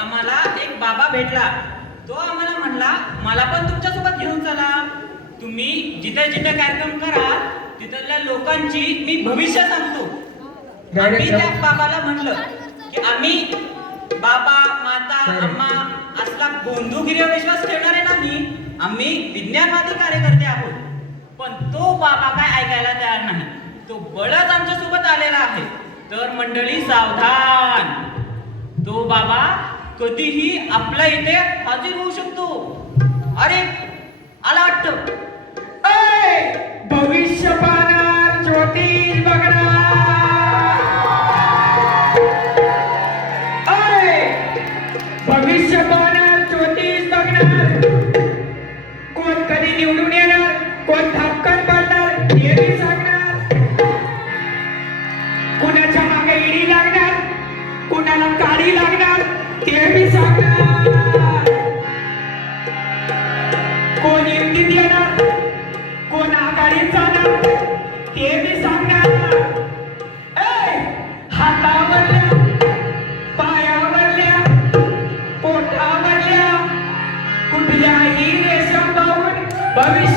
आम्हाला एक बाबा भेटला. तो आम्हाला म्हणला मला पण तुमच्यासोबत घेऊन चला. तुम्ही जिथे जिथे कार्यक्रम करा तिथल्या लोकांची मी भविष्य सांगतो. आम्ही त्या बाबाला म्हणलं की आम्ही बाबा माता अम्मा असला गोंधुगिरीवर विश्वास ठेवणारे नाही. आम्ही विज्ञानवादी कार्यकर्ते आहोत. पण तो बाबा काय ऐकायला तयार नाही. तो बळच आमच्यासोबत आलेला आहे. तर मंडळी सावधान. तो बाबा कधीही आपल्या इथे हजर होऊ शकतो. अरे आला वाटत. भविष्य पाहणार ज्योतिष बघणार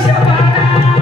Shabana.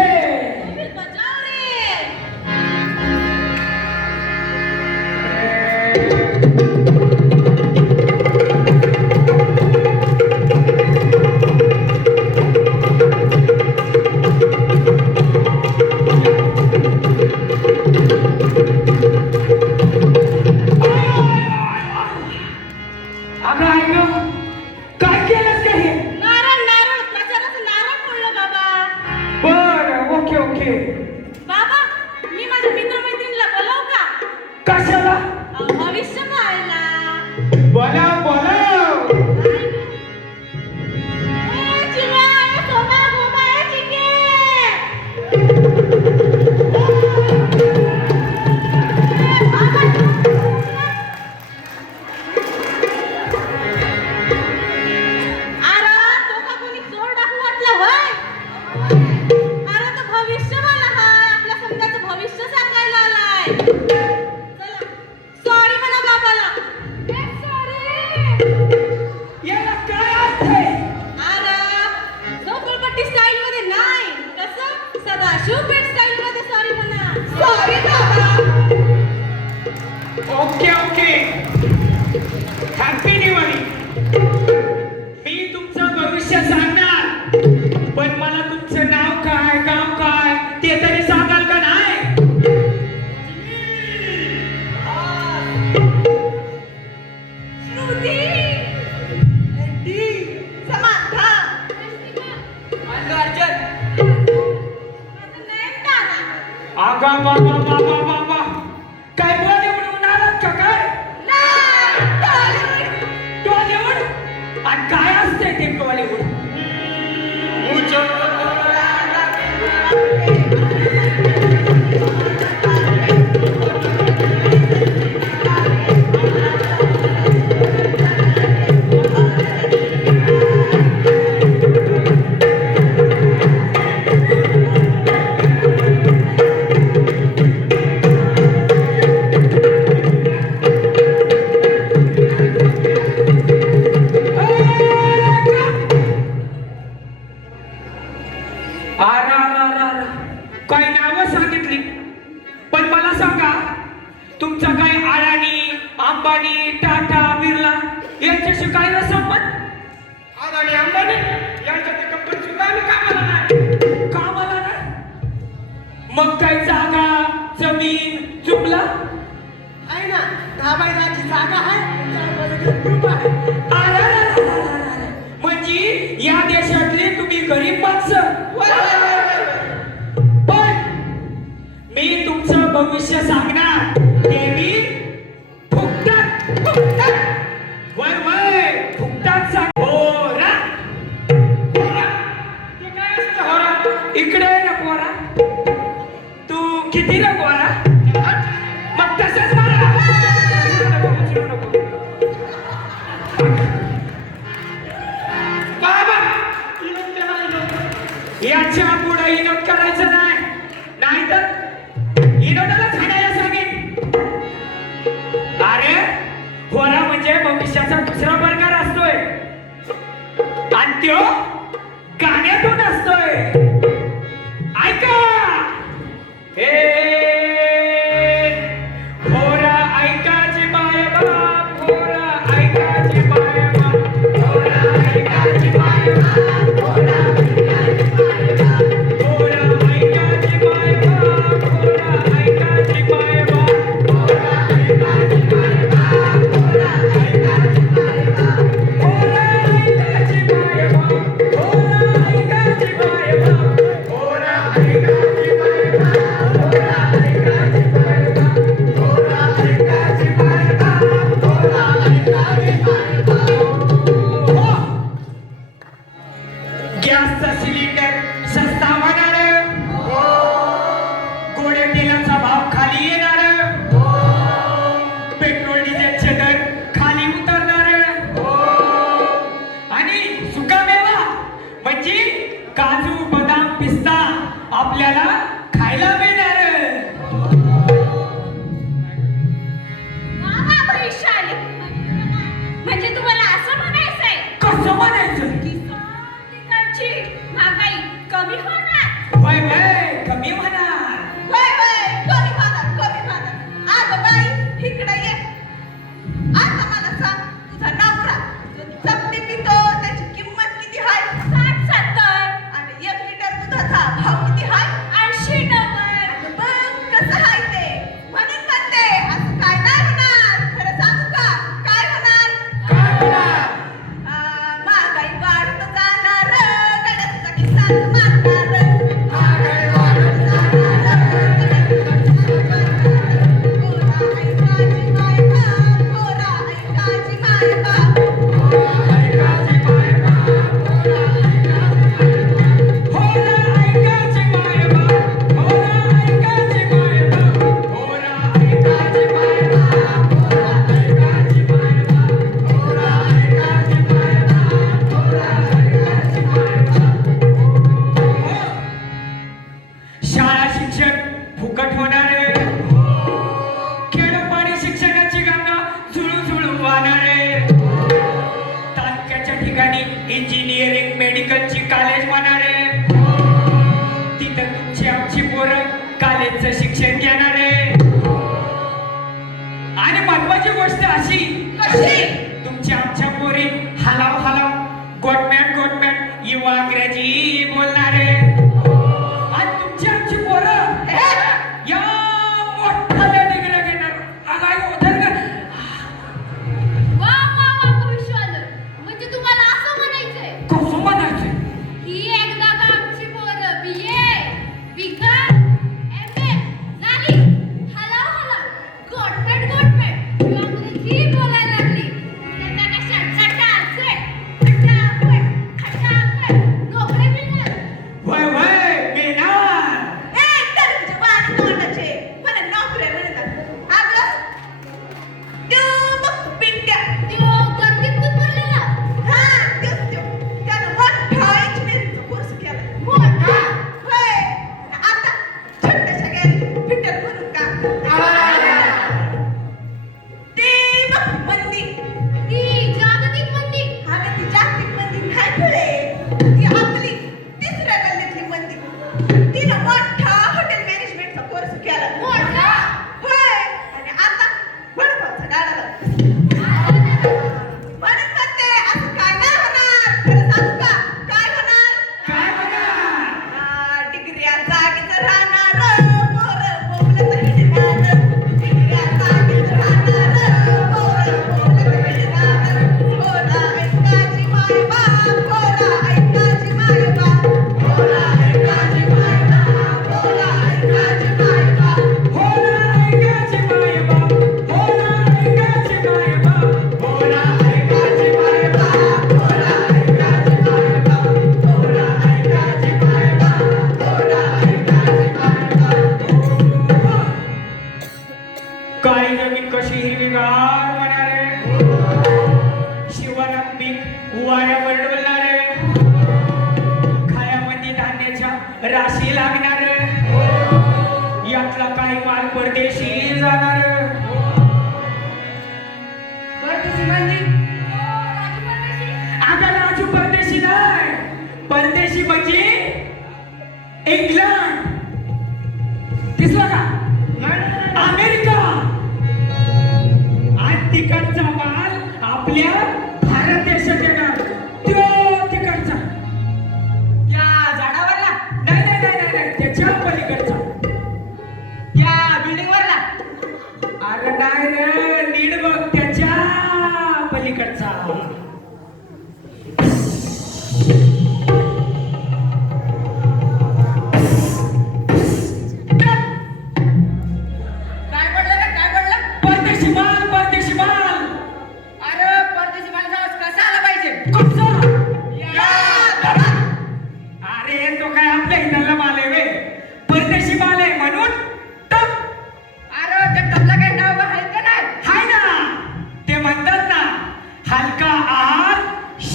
Goodbye. सेवा दुसरा प्रकार असतोय. आणि त्यो हो. गोष्ट अशी तुमच्या आमच्या पोरी हलाव हलाव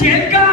钱干。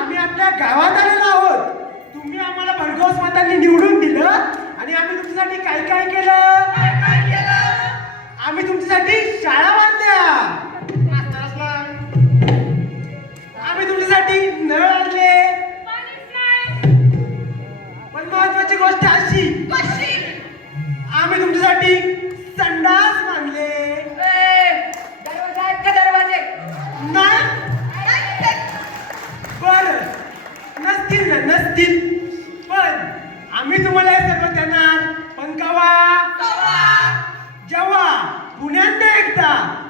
आम्ही आपल्या गावात आलेलो आहोत. तुम्ही आम्हाला भडघोस मतांनी निवडून दिलं आणि आम्ही तुमच्यासाठी काय काय केलं? आम्ही तुमच्यासाठी शाळा बांधल्या. आम्ही तुमच्यासाठी नळ आणले. पण महत्वाची गोष्ट अशी आम्ही तुमच्यासाठी संडास बांधले. असतील ना नसतील. पण आम्ही तुम्हाला हे सर्व देणार. पण कवा? जेव्हा पुण्यांदा एकदा.